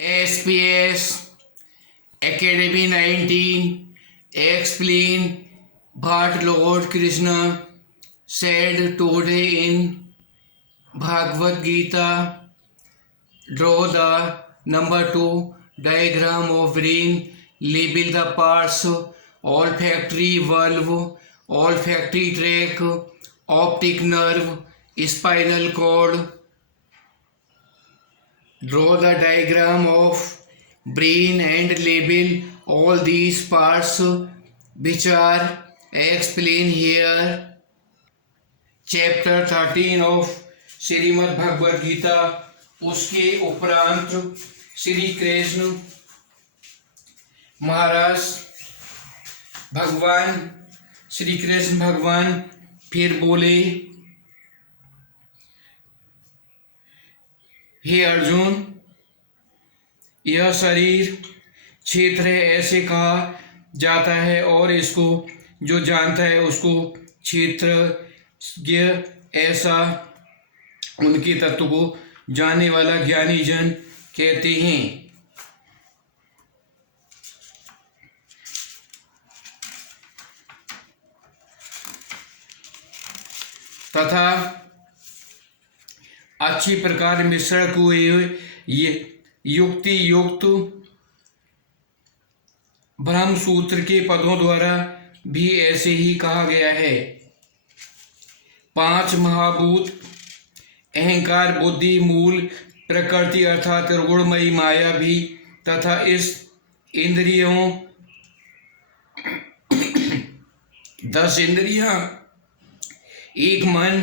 SPS Academy 19 explain what Lord Krishna said today in Bhagavad Gita. Draw the number 2 diagram of brain. Label the parts: olfactory valve, olfactory tract, optic nerve, spinal cord. Draw the diagram of brain and label all these parts which are explained here. Chapter 13 of Shrimad Bhagavad Gita, उसके उपरांत श्री कृष्ण महाराज भगवान श्री कृष्ण भगवान फिर बोले, हे अर्जुन, यह शरीर क्षेत्र है ऐसे कहा जाता है और इसको जो जानता है उसको क्षेत्रज्ञ ऐसा उनके तत्व को जानने वाला ज्ञानी जन कहते हैं। तथा अच्छी प्रकार मिश्रण को युक्ति युक्त ब्रह्म सूत्र के पदों द्वारा भी ऐसे ही कहा गया है। 5 महाभूत अहंकार, बुद्धि, मूल प्रकृति अर्थात गुणमयी माया भी, तथा इस इंद्रियों 10 इंद्रियां, एक मन,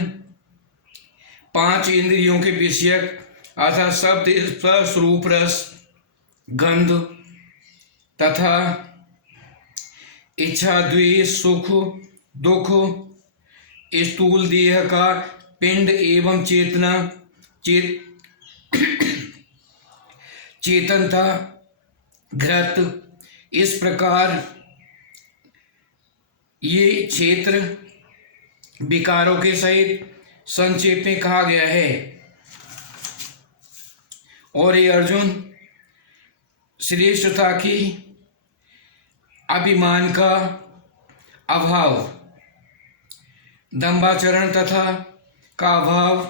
5 इंद्रियों के विषयक अर्थात शब्द, स्पर्श, रूप, रस, गंध तथा इच्छा, द्वेष, सुख, दुख, स्थूल देह का पिंड एवं चेतनता घृत, इस प्रकार ये क्षेत्र विकारों के सहित संक्षेप में कहा गया है। और ये अर्जुन, श्रेष्ठता की अभिमान का अभाव, दंभाचरण तथा का अभाव,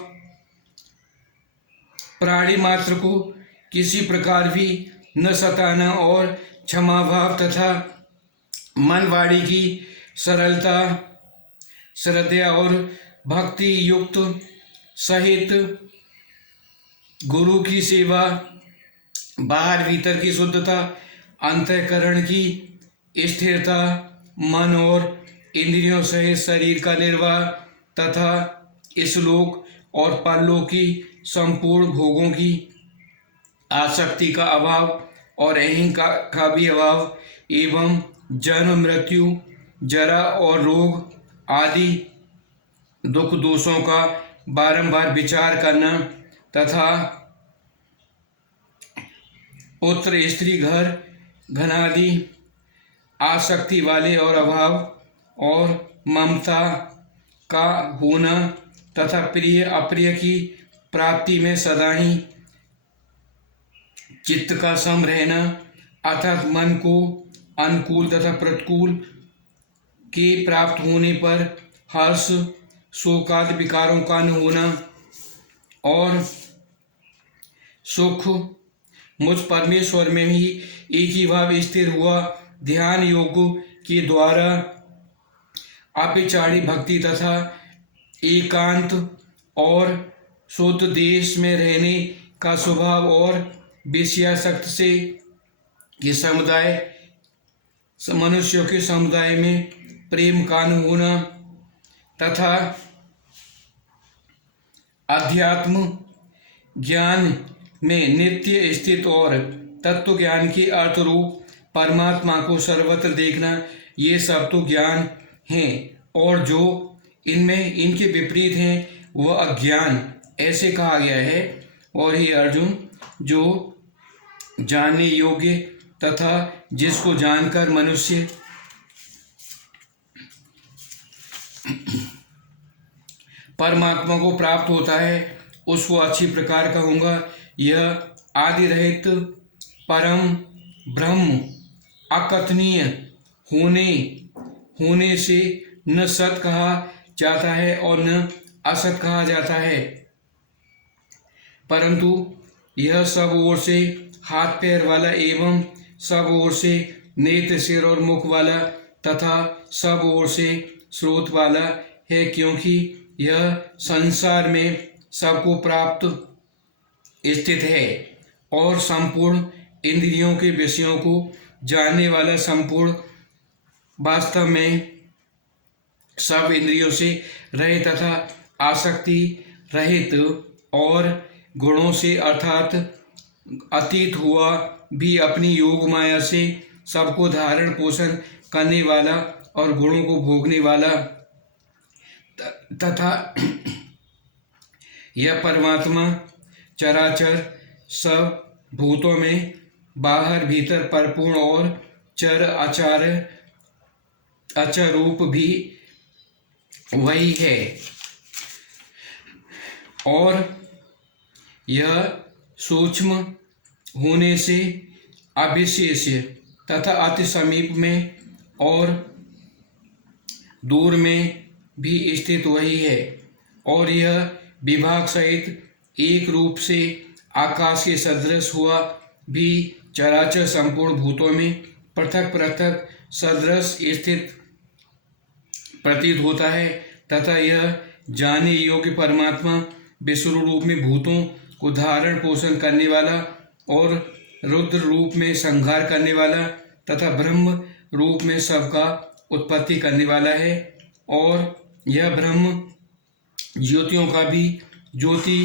प्राणी मात्र को किसी प्रकार भी न सताना और क्षमा भाव तथा मन वाणी की सरलता, श्रद्धा और भक्ति युक्त सहित गुरु की सेवा, बाहर भीतर की शुद्धता, अंतःकरण की स्थिरता, मन और इंद्रियों सहित शरीर का निर्वाह तथा इस लोक और परलोक की संपूर्ण भोगों की आसक्ति का अभाव और अहंकार का भी अभाव एवं जन्म, मृत्यु, जरा और रोग आदि दुख दोषों का बारंबार विचार करना तथा पुत्र, स्त्री, घर, घनादि आसक्ति वाले और अभाव और ममता का होना तथा प्रिय अप्रिय की प्राप्ति में सदा ही चित्त का सम रहना, अर्थात मन को अनुकूल तथा प्रतिकूल के प्राप्त होने पर हर्ष, शोकादि विकारों का न होना और सुख मुझ परमेश्वर में ही एक ही भाव स्थिर हुआ ध्यान योग के द्वारा अपिचारी भक्ति तथा एकांत और शुद्ध देश में रहने का स्वभाव और विषयासक्त से कि समुदाय मनुष्यों के समुदाय में प्रेम का न होना तथा अध्यात्म ज्ञान में नित्य स्थित और तत्व ज्ञान के अर्थ रूप परमात्मा को सर्वत्र देखना, ये सब तो ज्ञान हैं और जो इनमें इनके विपरीत हैं वह अज्ञान ऐसे कहा गया है। और हे अर्जुन, जो जानने योग्य तथा जिसको जानकर मनुष्य परमात्मा को प्राप्त होता है उसको अच्छी प्रकार कहूँगा। यह आदि रहित परम ब्रह्म अकथनीय होने से न सत कहा जाता है और न असत कहा जाता है, परंतु यह सब ओर से हाथ पैर वाला एवं सब ओर से नेत्र सिर और मुख वाला तथा सब ओर से स्रोत वाला है, क्योंकि यह संसार में सबको प्राप्त स्थित है और संपूर्ण इंद्रियों के विषयों को जानने वाला संपूर्ण वास्तव में सब इंद्रियों से रहित तथा आसक्ति रहित और गुणों से अर्थात अतीत हुआ भी अपनी योग माया से सबको धारण पोषण करने वाला और गुणों को भोगने वाला तथा यह परमात्मा चराचर सब भूतों में बाहर भीतर परिपूर्ण और चर अचर रूप भी वही है और यह सूक्ष्म होने से अविशेष तथा अति समीप में और दूर में भी स्थित वही है और यह विभाग सहित एक रूप से आकाश के सदृश हुआ भी चराचर संपूर्ण भूतों में पृथक पृथक सदृश स्थित प्रतीत होता है तथा यह जाने योग्य परमात्मा विश्व रूप में भूतों को धारण पोषण करने वाला और रुद्र रूप में संहार करने वाला तथा ब्रह्म रूप में सबका उत्पत्ति करने वाला है और यह ब्रह्म ज्योतियों का भी ज्योति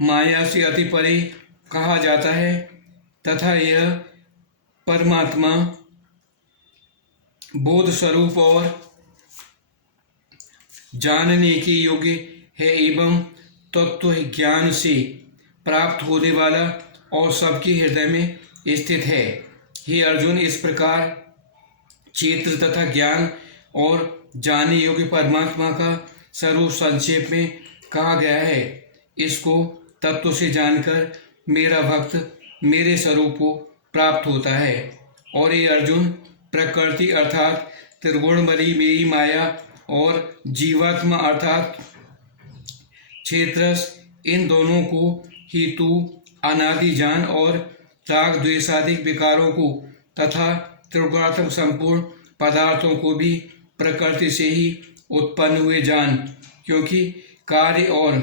माया से अति परे कहा जाता है तथा यह परमात्मा बोध स्वरूप और जानने के योग्य है एवं तत्व ज्ञान से प्राप्त होने वाला और सबके हृदय में स्थित है। हे अर्जुन, इस प्रकार क्षेत्र तथा ज्ञान और जानने योग्य परमात्मा का स्वरूप संक्षेप में कहा गया है। इसको तत्व से जानकर मेरा भक्त मेरे स्वरूप को प्राप्त होता है। और ये अर्जुन, प्रकृति अर्थात त्रिगुण बली मेरी माया और जीवात्मा अर्थात क्षेत्रस, इन दोनों को ही तू अनादि जान और राग द्वेषादिक विकारों को तथा त्रिगुणात्मक संपूर्ण पदार्थों को भी प्रकृति से ही उत्पन्न हुए जान, क्योंकि कार्य और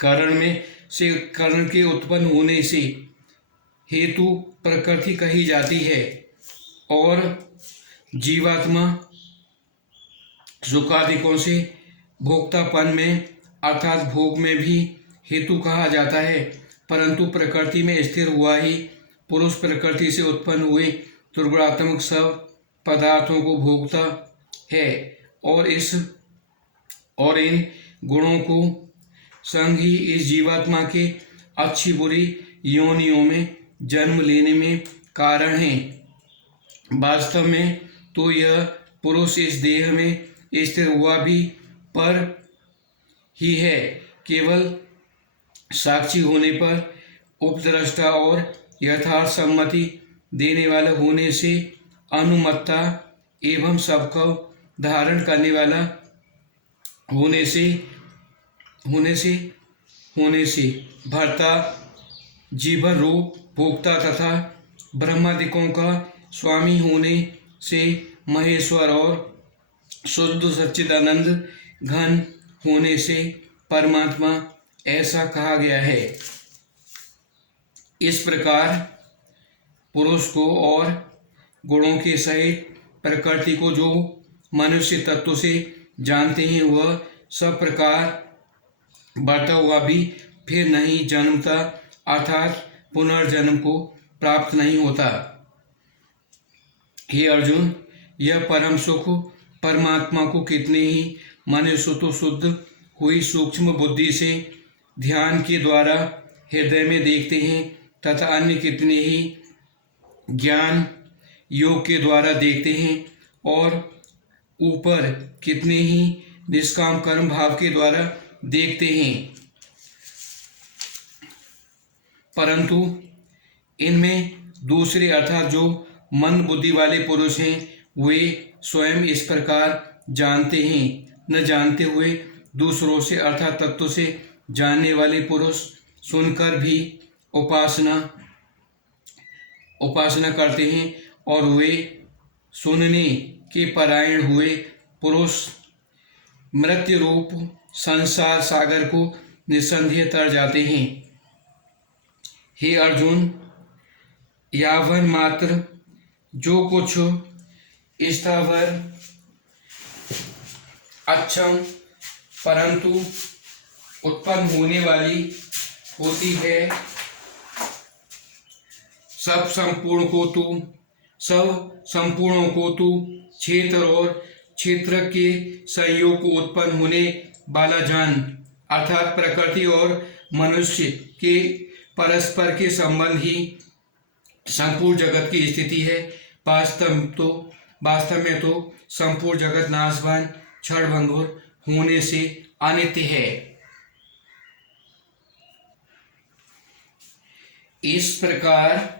करण के उत्पन्न होने से हेतु प्रकृति कही जाती है और जीवात्मा सुखादिकों से भोक्तापन में अर्थात भोग में भी हेतु कहा जाता है, परंतु प्रकृति में स्थिर हुआ ही पुरुष प्रकृति से उत्पन्न हुए त्रिगुणात्मक सब पदार्थों को भोगता है और इन गुणों को संग ही इस जीवात्मा के अच्छी बुरी योनियों में जन्म लेने में कारण है। वास्तव में तो यह पुरुष इस देह में स्थिर हुआ भी पर ही है, केवल साक्षी होने पर उपद्रष्टा और यथार्थ सम्मति देने वाला होने से अनुमत्ता एवं सबको धारण करने वाला होने से भर्ता जीवन रूप भोक्ता तथा ब्रह्मादिकों का स्वामी होने से महेश्वर और शुद्ध सच्चिदानंद घन होने से परमात्मा ऐसा कहा गया है। इस प्रकार पुरुष को और गुणों के सहित प्रकृति को जो मनुष्य तत्व से जानते हैं वह सब प्रकार बढ़ता हुआ भी फिर नहीं जन्मता अर्थात पुनर्जन्म को प्राप्त नहीं होता। हे अर्जुन, यह परम सुख परमात्मा को कितने ही मनुष्य तो शुद्ध हुई सूक्ष्म बुद्धि से ध्यान के द्वारा हृदय में देखते हैं तथा अन्य कितने ही ज्ञान योग के द्वारा देखते हैं और ऊपर कितने ही निष्काम कर्म भाव के द्वारा देखते हैं, परंतु इनमें दूसरे अर्थात जो मंद बुद्धि वाले पुरुष हैं वे स्वयं इस प्रकार जानते हैं, न जानते हुए दूसरों से अर्थात तत्व से जानने वाले पुरुष सुनकर भी उपासना करते हैं, और वे सुनने के परायण हुए पुरुष मृत्यु रूप संसार सागर को निस्संदेह तर जाते हैं। हे अर्जुन, यावन मात्र जो कुछ स्थावर अक्षम परंतु उत्पन्न होने वाली होती है, सब संपूर्णों को तू क्षेत्र और क्षेत्र के संयोग को उत्पन्न होने वाला जान, अर्थात प्रकृति और मनुष्य के परस्पर के संबंध ही संपूर्ण जगत की स्थिति है। वास्तव में तो संपूर्ण जगत नाशवान क्षणभंगुर होने से अनित्य है। इस प्रकार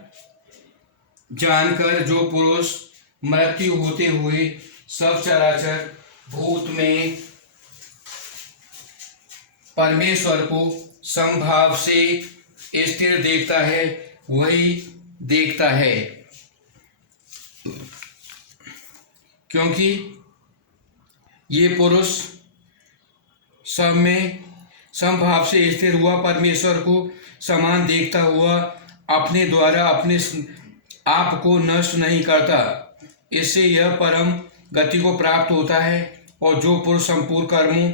जानकर जो पुरुष मृत्यु होते हुए सब चराचर भूत में परमेश्वर को समभाव से स्थिर देखता है, वही देखता है। क्योंकि ये पुरुष सब में समभाव से स्थिर हुआ परमेश्वर को समान देखता हुआ अपने द्वारा अपने आप को नष्ट नहीं करता, इससे यह परम गति को प्राप्त होता है। और जो पुरुष संपूर्ण कर्मों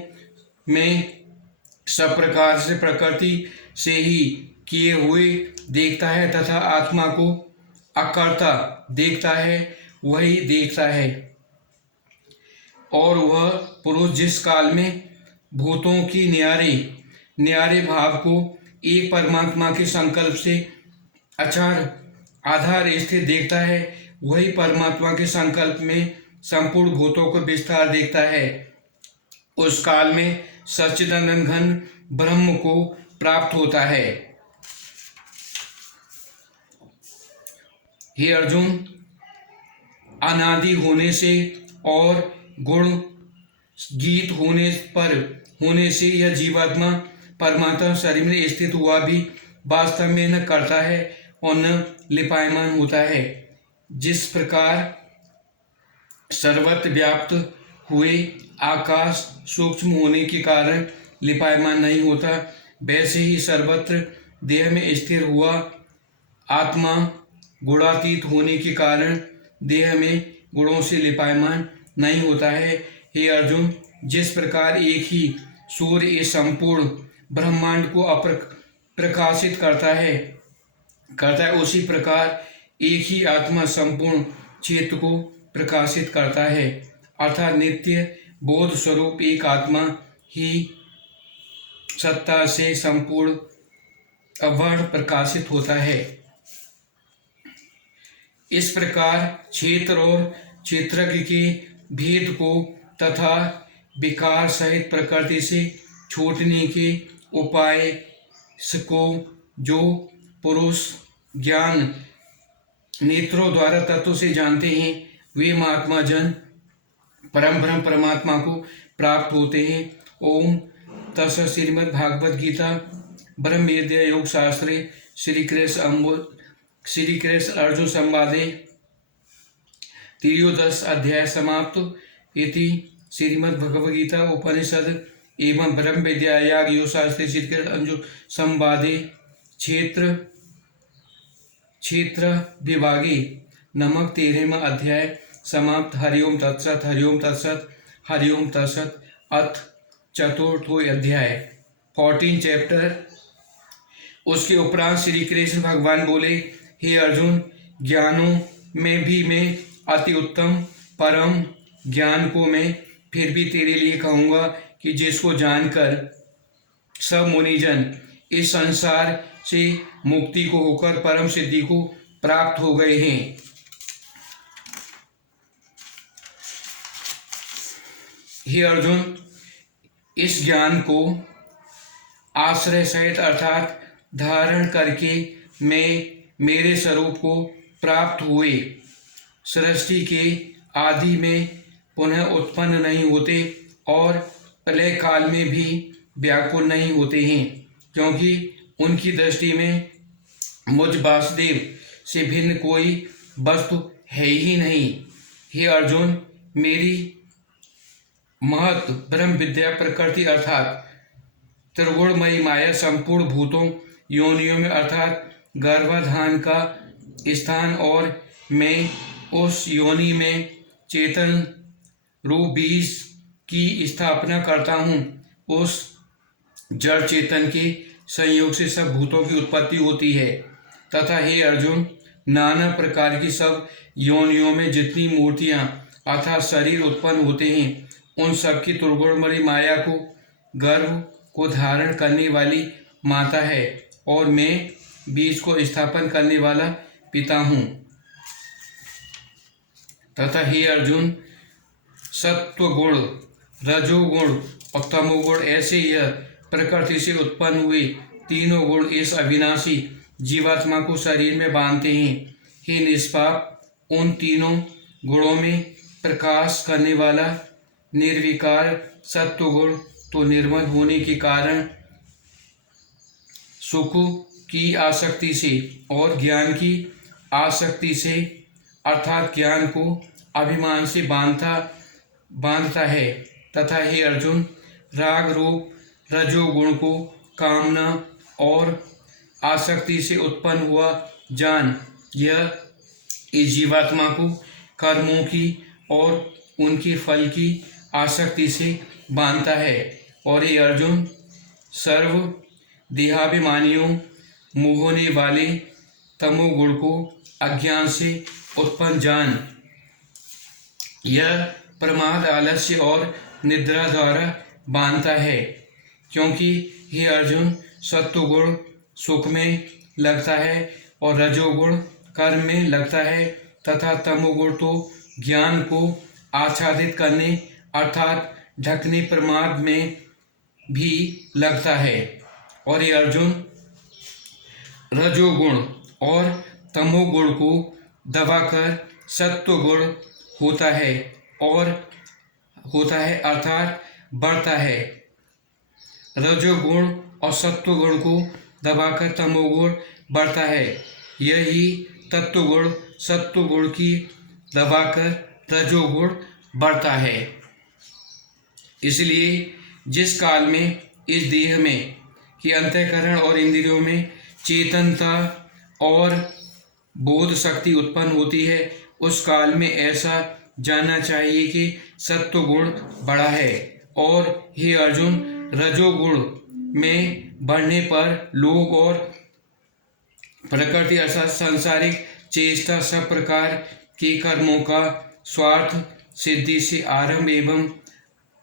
में सब प्रकार से प्रकृति से ही किए हुए देखता है तथा आत्मा को अकर्ता देखता है, वही देखता है। और वह पुरुष जिस काल में भूतों की न्यारे भाव को एक परमात्मा के संकल्प से आधार स्थित देखता है, वही परमात्मा के संकल्प में संपूर्ण भूतों को विस्तार देखता है। उस काल में सच्चिदानंद घन ब्रह्म को प्राप्त होता है। हे अर्जुन, अनादि होने से और गुण गीत होने से यह जीवात्मा परमात्मा शरीर में स्थित हुआ भी वास्तव में न करता है और न लिपायमान होता है। जिस प्रकार सर्वत्र व्याप्त हुए आकाश सूक्ष्म होने के कारण लिपायमान नहीं होता, वैसे ही सर्वत्र देह में स्थिर हुआ आत्मा गुणातीत होने के कारण देह में गुणों से लिपायमान नहीं होता है। हे अर्जुन, जिस प्रकार एक ही सूर्य इस संपूर्ण ब्रह्मांड को प्रकाशित करता है, उसी प्रकार एक ही आत्मा संपूर्ण क्षेत्र को प्रकाशित करता है, अर्थात नित्य बोध स्वरूप एक आत्मा ही सत्ता से संपूर्ण अवर्ण प्रकाशित होता है। इस प्रकार क्षेत्र और क्षेत्रज्ञ के भेद को तथा विकार सहित प्रकृति से छूटने के उपाय को जो पुरुष ज्ञान नेत्रों द्वारा तत्व से जानते हैं, वे महात्मा जन परम ब्रह्म परमात्मा को प्राप्त होते हैं। ओम तत्सत्। श्रीमद् भागवत गीता ब्रह्म विद्या योग शास्त्रे श्री कृष्ण अर्जुन संवादे त्रयोदश अध्याय समाप्त। इति श्रीमद् भगवद गीता उपनिषद एवं ब्रह्म विद्या योग शास्त्रे श्री कृष्ण अर्जुन संवादे क्षेत्र विभागे नमक 13वां अध्याय समाप्त। हरिओम तत्सत्। हरिओम तत्सत्। हरिओम तत्सत्। अथ चतुर्थो अध्याय 14 चैप्टर। उसके उपरांत श्री कृष्ण भगवान बोले, हे अर्जुन, ज्ञानों में भी मैं अति उत्तम परम ज्ञान को मैं फिर भी तेरे लिए कहूँगा कि जिसको जानकर सब मुनिजन इस संसार से मुक्ति को होकर परम सिद्धि को प्राप्त हो गए हैं। हे अर्जुन, इस ज्ञान को आश्रय सहित अर्थात धारण करके मैं मेरे स्वरूप को प्राप्त हुए सृष्टि के आदि में पुनः उत्पन्न नहीं होते और प्रलय काल में भी व्याकुल नहीं होते हैं, क्योंकि उनकी दृष्टि में मुझ वासुदेव से भिन्न कोई वस्तु है ही नहीं। हे अर्जुन, मेरी महत ब्रह्म विद्या प्रकृति अर्थात त्रिगुणमयी माया संपूर्ण भूतों योनियों में अर्थात गर्भाधान का स्थान और मैं उस योनि में चेतन रूप बीज की स्थापना करता हूँ। उस जड़ चेतन के संयोग से सब भूतों की उत्पत्ति होती है तथा हे अर्जुन, नाना प्रकार की सब योनियों में जितनी मूर्तियाँ अर्थात शरीर उत्पन्न होते हैं, उन सब की त्रिगुणमयी माया को गर्भ को धारण करने वाली माता है और मैं बीज को स्थापन करने वाला पिता हूँ। तथा हे अर्जुन, सत्वगुण, रजोगुण और तमोगुण ऐसे यह प्रकृति से उत्पन्न हुए तीनों गुण इस अविनाशी जीवात्मा को शरीर में बांधते हैं। हे निष्पाप, उन तीनों गुणों में प्रकाश करने वाला निर्विकार सत्वगुण तो निर्मल होने के कारण सुख की आसक्ति से और ज्ञान की आसक्ति से अर्थात ज्ञान को अभिमान से बांधता है। तथा हे अर्जुन, राग रूप रजोगुण को कामना और आसक्ति से उत्पन्न हुआ जान यह इस जीवात्मा को कर्मों की और उनके फल की आसक्ति से बांधता है। और हे अर्जुन, सर्व देहाभिमानियों मोहने वाले तमोगुण को अज्ञान से उत्पन्न जान यह प्रमाद, आलस्य और निद्रा द्वारा बांधता है। क्योंकि हे अर्जुन, सत्वगुण सुख में लगता है और रजोगुण कर्म में लगता है तथा तमोगुण तो ज्ञान को आच्छादित करने अर्थात ढकने प्रमाद में भी लगता है। और ये अर्जुन, रजोगुण और तमोगुण को दबाकर सत्वगुण होता है अर्थात बढ़ता है। रजोगुण और सत्वगुण को दबाकर तमोगुण बढ़ता है। यही तत्वगुण सत्वगुण की दबाकर रजोगुण बढ़ता है। इसलिए जिस काल में इस देह में कि अंतःकरण और इंद्रियों में चेतनता और बोध शक्ति उत्पन्न होती है, उस काल में ऐसा जानना चाहिए कि सत्वगुण बढ़ा है। और हे अर्जुन, रजोगुण में बढ़ने पर लोग और प्रकृति अर्थात सांसारिक चेष्टा सब प्रकार के कर्मों का स्वार्थ सिद्धि से आरंभ एवं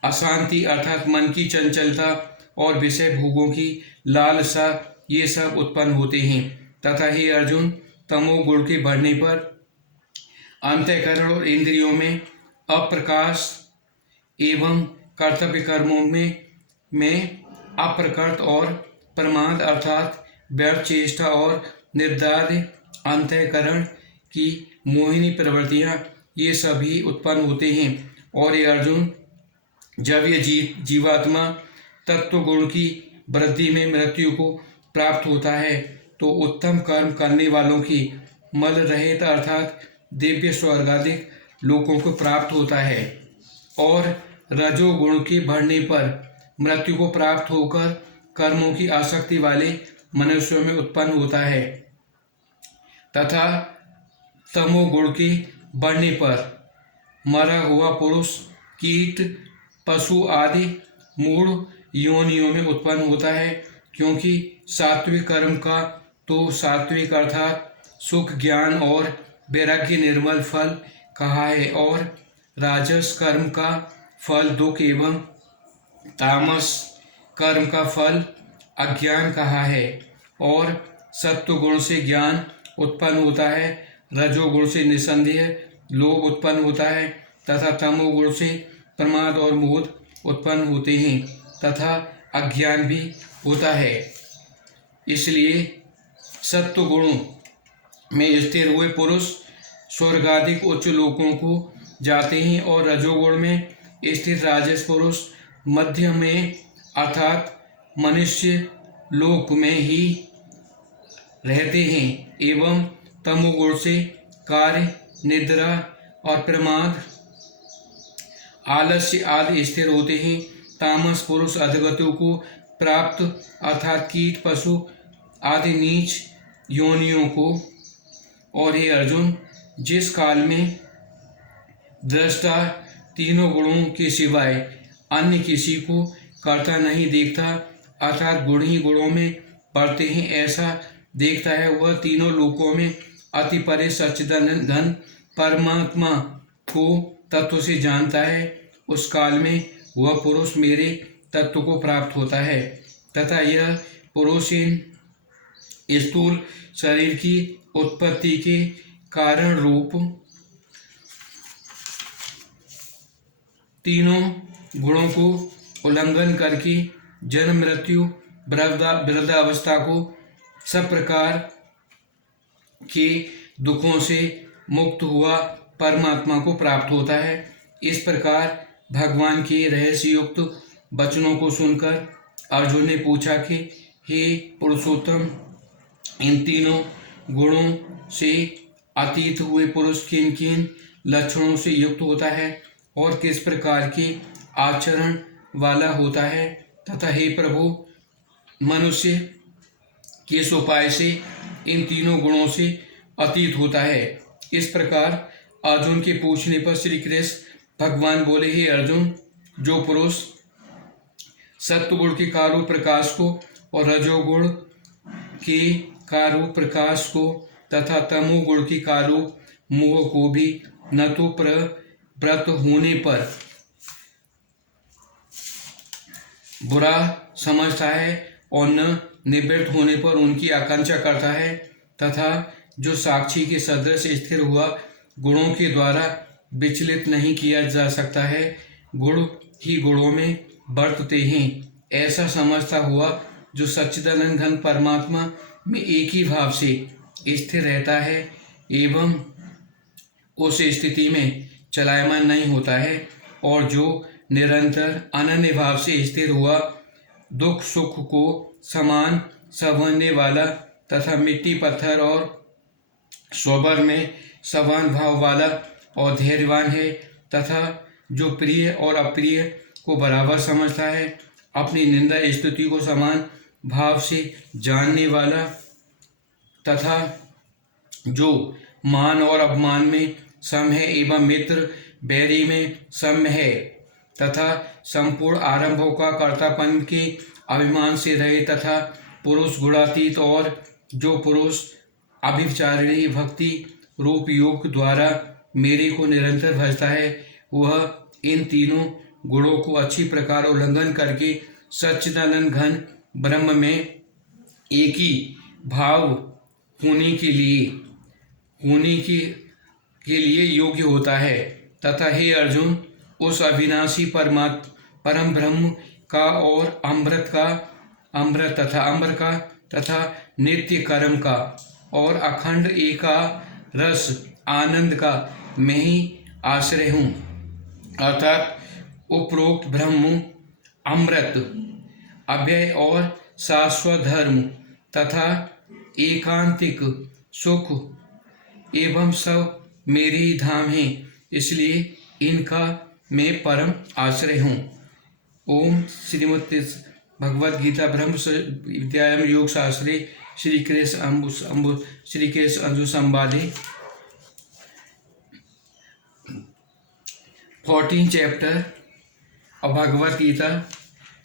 अशांति अर्थात मन की चंचलता और विषय भोगों की लालसा ये सब उत्पन्न होते हैं। तथा हे अर्जुन, तमोगुण के बढ़ने पर अंतःकरण और इंद्रियों में अप्रकाश एवं कर्तव्य कर्मों में अप्रकृत और प्रमाद अर्थात व्यर्थ चेष्टा और निर्दार्य अंतःकरण की मोहिनी प्रवृत्तियाँ ये सभी उत्पन्न होते हैं। और ये अर्जुन, जब ये जीवात्मा तत्वगुण की वृद्धि में मृत्यु को प्राप्त होता है तो उत्तम कर्म करने वालों की मल रहित अर्थात दिव्य स्वर्गाधिक लोकों को प्राप्त होता है। और रजोगुण के बढ़ने पर मृत्यु को प्राप्त होकर कर्मों की आसक्ति वाले मनुष्यों में उत्पन्न होता है। तथा तमोगुण के बढ़ने पर मरा हुआ पुरुष कीट पशु आदि मूढ़ योनियों में उत्पन्न होता है। क्योंकि सात्विक कर्म का तो सात्विक अर्थात सुख ज्ञान और वैराग्य निर्मल फल कहा है, और राजस कर्म का फल दुख एवं तामस कर्म का फल अज्ञान कहा है। और सत्वगुण से ज्ञान उत्पन्न होता है, रजोगुण से निसंदेह लोभ उत्पन्न होता है तथा तमोगुण से प्रमाद और मोह उत्पन्न होते हैं तथा अज्ञान भी होता है। इसलिए सत्वगुण में स्थिर हुए पुरुष स्वर्गाधिक उच्च लोकों को जाते हैं और रजोगुण में स्थिर राजस पुरुष मध्य में अर्थात मनुष्य लोक में ही रहते हैं एवं तमोगुण से कार्य, निद्रा और प्रमाद, आलस्य आदि स्थिर होते हैं। तामस पुरुष अधगतियों को प्राप्त अर्थात कीट, पशु आदि नीच योनियों को। और हे अर्जुन, जिस काल में दृष्टा तीनों गुणों के सिवाय अन्य किसी को कर्ता नहीं देखता अर्थात गुण ही गुणों में बढ़ते हैं ऐसा देखता है, वह तीनों लोकों में अति परे सच्चिदानंद घन परमात्मा को तत्व से जानता है। उस काल में वह पुरुष मेरे तत्व को प्राप्त होता है तथा यह पुरुष इन स्थूल शरीर की उत्पत्ति के कारण रूप तीनों गुणों को उल्लंघन करके जन्म, मृत्यु, वृद्धावस्था को सब प्रकार के दुखों से मुक्त हुआ परमात्मा को प्राप्त होता है। इस प्रकार भगवान के रहस्य युक्त वचनों को सुनकर अर्जुन ने पूछा कि हे पुरुषोत्तम, इन तीनों गुणों से अतीत हुए पुरुष किन किन लक्षणों से युक्त होता है और किस प्रकार के आचरण वाला होता है तथा हे प्रभु, मनुष्य किस उपाय से इन तीनों गुणों से अतीत होता है। इस प्रकार अर्जुन के पूछने पर श्री कृष्ण भगवान बोले, हे अर्जुन, जो पुरुष सत्वगुण के कारो प्रकाश को और रजोगुण के कारो प्रकाश को तथा तमोगुण के कारो मोह को भी न तो प्रवृत्त होने पर बुरा समझता है और न निवृत्त होने पर उनकी आकांक्षा करता है तथा जो साक्षी के सदृश स्थिर हुआ गुणों के द्वारा विचलित नहीं किया जा सकता है, गुण ही गुणों में बरतते हैं, ऐसा समझता हुआ जो सच्चिदानंद घन परमात्मा में एक ही भाव से स्थिर रहता है एवं उस स्थिति में चलायमान नहीं होता है और जो निरंतर अनन्य भाव से स्थिर हुआ दुख सुख को समान समझने वाला तथा मिट्टी पत्थर और स्ववर में समान भाव वाला और धैर्यवान है तथा जो प्रिय और अप्रिय को बराबर समझता है, अपनी निंदा स्तुति को समान भाव से जानने वाला तथा जो मान और अपमान में सम है एवं मित्र बैरी में सम है तथा संपूर्ण आरंभों का कर्तापन के अभिमान से रहे तथा पुरुष गुणातीत और जो पुरुष अभिचारिणी भक्ति रूप योग द्वारा मेरे को निरंतर भजता है, वह इन तीनों गुणों को अच्छी प्रकार उल्लंघन करके सच्चिदानंद घन ब्रह्म में एक ही भाव होने के लिए योग्य होता है तथा हे अर्जुन, उस अविनाशी परम ब्रह्म का और अमृत तथा नित्य कर्म का और अखंड एका रस आनंद का मैं ही आश्रय हूँ अर्थात उपरोक्त ब्रह्म अमृत अव्यय और शाश्वत धर्म तथा एकांतिक सुख एवं सब मेरे ही धाम हैं, इसलिए इनका मैं परम आश्रय हूँ। ओम श्रीमद् भगवद गीता ब्रह्म विद्यायाम योग शास्त्रे Shri Krishna Anju संवादे 14th chapter of Bhagavad Gita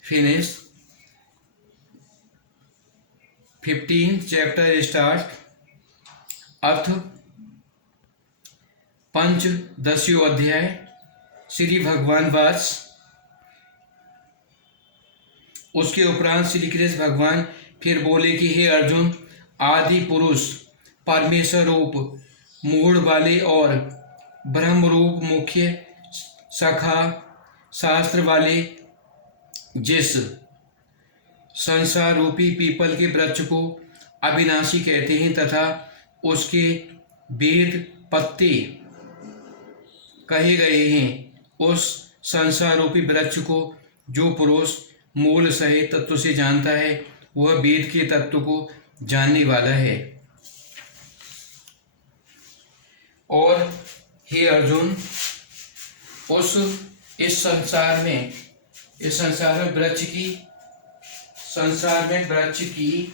finished. 15th chapter start. अर्थ पंचदशियो अध्याय। श्री भगवान वाच। उसके उपरांत श्री कृष्ण भगवान फिर बोले कि हे अर्जुन, आदि पुरुष परमेश्वर रूप मूढ़ वाले और ब्रह्म रूप मुख्य सखा शास्त्र वाले जिस संसार रूपी पीपल के वृक्ष को अविनाशी कहते हैं तथा उसके वेद पत्ते कहे गए हैं। उस संसार रूपी वृक्ष को जो पुरुष मूल सहित तत्व से जानता है वह वेद के तत्व को जानने वाला है। और हे अर्जुन, इस संसार में वृक्ष की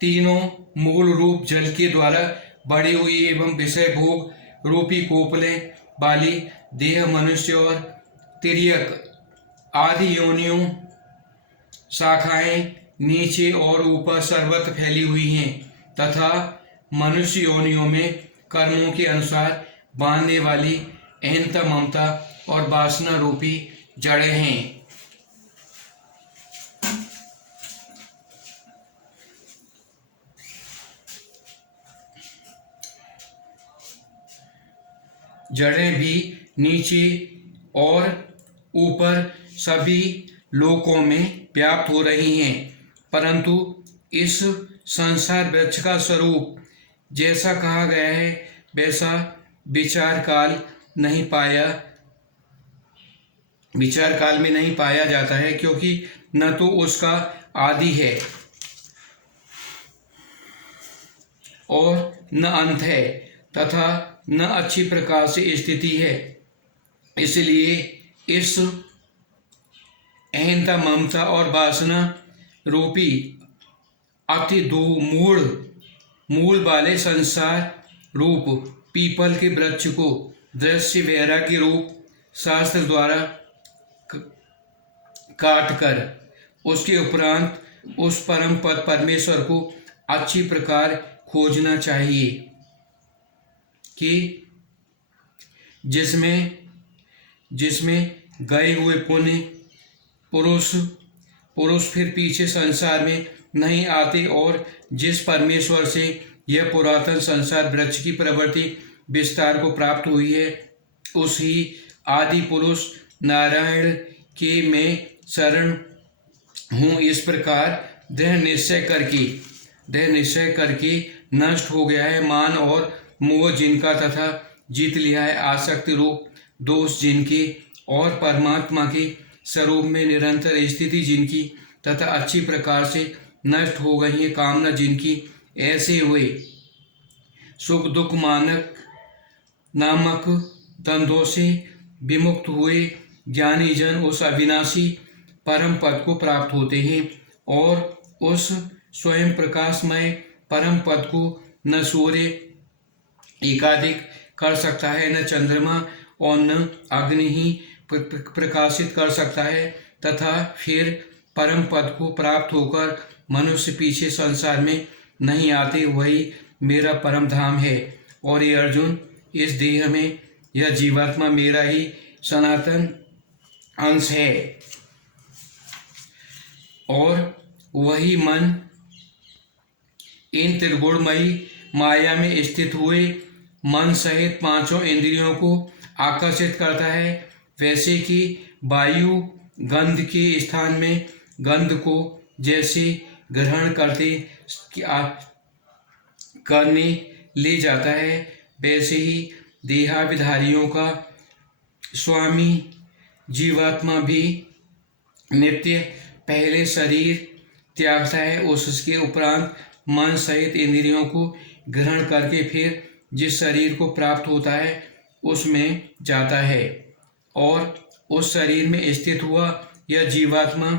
तीनों मूल रूप जल के द्वारा बढ़ी हुई एवं विषय भोग रूपी कोपलें वाली देह मनुष्य और तिर्यक आदि योनियों शाखाएं नीचे और ऊपर सर्वत्र फैली हुई हैं तथा मनुष्य योनियों में कर्मों के अनुसार बांधने वाली अहंता, ममता और वासना रूपी जड़ें हैं। जड़ें भी नीचे और ऊपर सभी लोकों में व्याप्त हो रही हैं, परंतु इस संसार वृक्ष का स्वरूप जैसा कहा गया है वैसा विचार काल में नहीं पाया जाता है, क्योंकि न तो उसका आदि है और न अंत है तथा न अच्छी प्रकार से स्थिति है। इसलिए इस अहंता, ममता और वासना रूपी अति दो मूल वाले संसार रूप पीपल के वृक्ष को दृश्य वैराग्य रूप शास्त्र द्वारा काट कर उसके उपरांत उस परम पद परमेश्वर को अच्छी प्रकार खोजना चाहिए कि जिसमें गए हुए पुण्य पुरुष फिर पीछे संसार में नहीं आते और जिस परमेश्वर से यह पुरातन संसार वृक्ष की प्रवृत्ति विस्तार को प्राप्त हुई है, उस ही आदि पुरुष नारायण के मैं शरण हूँ। इस प्रकार दृढ़ निश्चय करके नष्ट हो गया है मान और मोह जिनका तथा जीत लिया है आसक्ति रूप दोष जिनके और परमात्मा के स्वरूप में निरंतर स्थिति जिनकी तथा अच्छी प्रकार से नष्ट हो गई है कामना जिनकी, ऐसे हुए सुख दुख नामक द्वंद्वों से विमुक्त हुए ज्ञानी जन उस अविनाशी परम पद को प्राप्त होते हैं और उस स्वयं प्रकाशमय परम पद को न सूर्य एकाधिक कर सकता है, न चंद्रमा और न अग्नि ही प्रकाशित कर सकता है तथा फिर परम पद को प्राप्त होकर मनुष्य पीछे संसार में नहीं आते। वही मेरा परम धाम है। और ये अर्जुन, इस देह में यह जीवात्मा मेरा ही सनातन अंश है और वही मन इन त्रिगुणमयी माया में स्थित हुए मन सहित पांचों इंद्रियों को आकर्षित करता है। वैसे कि वायु गंध के स्थान में गंध को जैसे ग्रहण करने ले जाता है, वैसे ही देहाभिधारियों का स्वामी जीवात्मा भी नित्य पहले शरीर त्यागता है, उसके उपरांत मन सहित इंद्रियों को ग्रहण करके फिर जिस शरीर को प्राप्त होता है उसमें जाता है और उस शरीर में स्थित हुआ यह जीवात्मा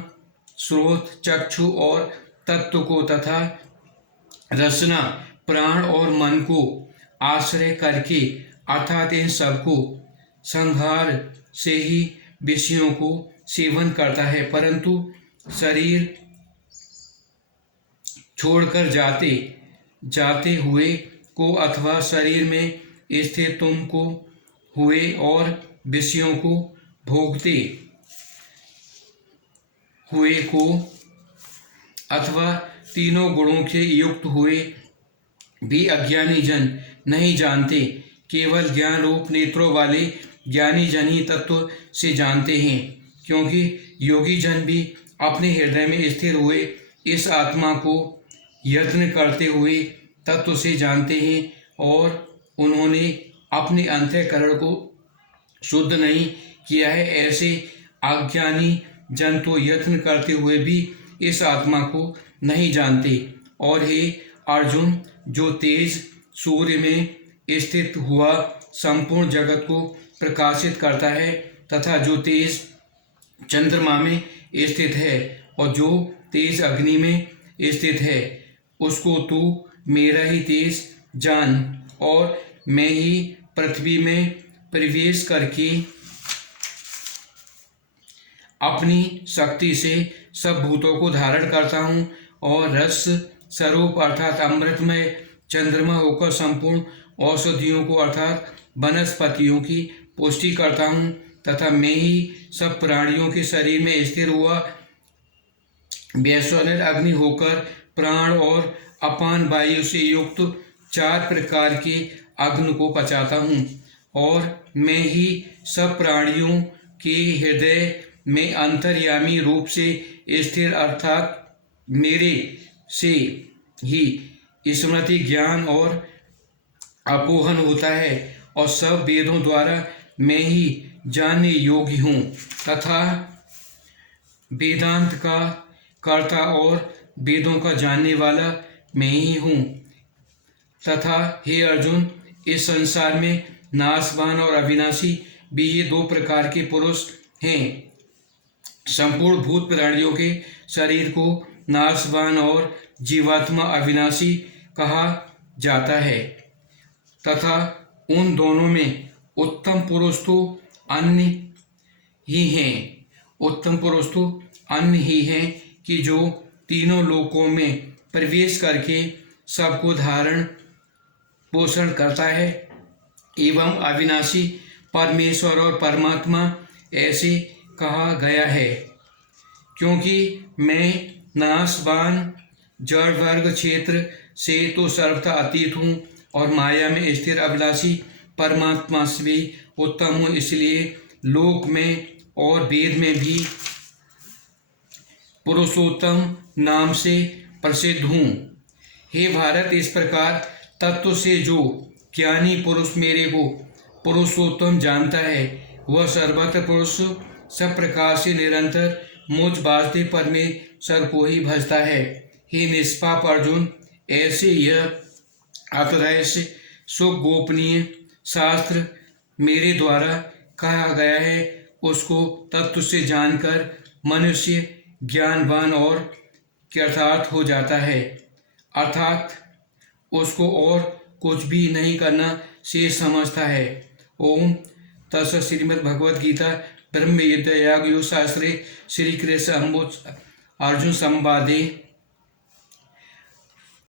स्रोत चक्षु और तत्व को तथा रसना प्राण और मन को आश्रय करके अर्थात इन सबको संहार से ही विषयों को सेवन करता है, परंतु शरीर छोड़कर जाते हुए को अथवा शरीर में स्थित तुम को हुए और विषयों को भोगते हुए को अथवा तीनों गुणों के युक्त हुए भी अज्ञानी जन नहीं जानते। केवल ज्ञान रूप नेत्रों वाले ज्ञानी जन ही तत्व से जानते हैं, क्योंकि योगी जन भी अपने हृदय में स्थिर हुए इस आत्मा को यत्न करते हुए तत्व से जानते हैं और उन्होंने अपने अंतःकरण को शुद्ध नहीं किया है, ऐसे अज्ञानी जन तो यत्न करते हुए भी इस आत्मा को नहीं जानते। और हे अर्जुन, जो तेज सूर्य में स्थित हुआ संपूर्ण जगत को प्रकाशित करता है तथा जो तेज चंद्रमा में स्थित है और जो तेज अग्नि में स्थित है, उसको तू मेरा ही तेज जान। और मैं ही पृथ्वी में प्रवेश करके अपनी शक्ति से सब भूतों को धारण करता हूँ और रस स्वरूप अर्थात अमृतमय चंद्रमा होकर संपूर्ण औषधियों को अर्थात वनस्पतियों की पुष्टि करता हूँ तथा मैं ही सब प्राणियों के शरीर में स्थिर हुआ वैश्वानर अग्नि होकर प्राण और अपान वायु से युक्त 4 प्रकार के अग्नि को पचाता हूँ। और मैं ही सब प्राणियों के हृदय में अंतर्यामी रूप से स्थिर अर्थात मेरे से ही स्मृति ज्ञान और अपोहन होता है और सब वेदों द्वारा मैं ही जानने योग्य हूँ तथा वेदांत का कर्ता और वेदों का जानने वाला मैं ही हूँ। तथा हे अर्जुन, इस संसार में नाशवान और अविनाशी भी ये 2 प्रकार के पुरुष हैं। संपूर्ण भूत प्राणियों के शरीर को नाशवान और जीवात्मा अविनाशी कहा जाता है तथा उन दोनों में उत्तम पुरुष तो अन्य ही हैं। उत्तम पुरुष तो अन्य ही हैं कि जो तीनों लोकों में प्रवेश करके सबको धारण पोषण करता है एवं अविनाशी परमेश्वर और परमात्मा ऐसे कहा गया है। क्योंकि मैं नाशवान जड़ वर्ग क्षेत्र से तो सर्वथा अतीत हूँ और माया में स्थिर अभिलाषी परमात्मा से भी उत्तम हूँ, इसलिए लोक में और वेद में भी पुरुषोत्तम नाम से प्रसिद्ध हूँ। हे भारत, इस प्रकार तत्व से जो ज्ञानी पुरुष मेरे को पुरुषोत्तम जानता है वह सर्वत्र पुरुष सब प्रकार से निरंतर मुझ वासुदेव परमेश्वर को ही भजता है। हे निष्पाप अर्जुन, ऐसे यह अतरहस्य सुगोपनीय शास्त्र मेरे द्वारा कहा गया है, उसको तत्व से जानकर मनुष्य ज्ञानवान और कृतार्थ हो जाता है, अर्थात उसको और कुछ भी नहीं करना शेष समझता है। ओम तत्सत्। श्रीमद् भगवद गीता ब्रह्म विद्या योग शास्त्रे श्री कृष्ण अर्जुन संवादे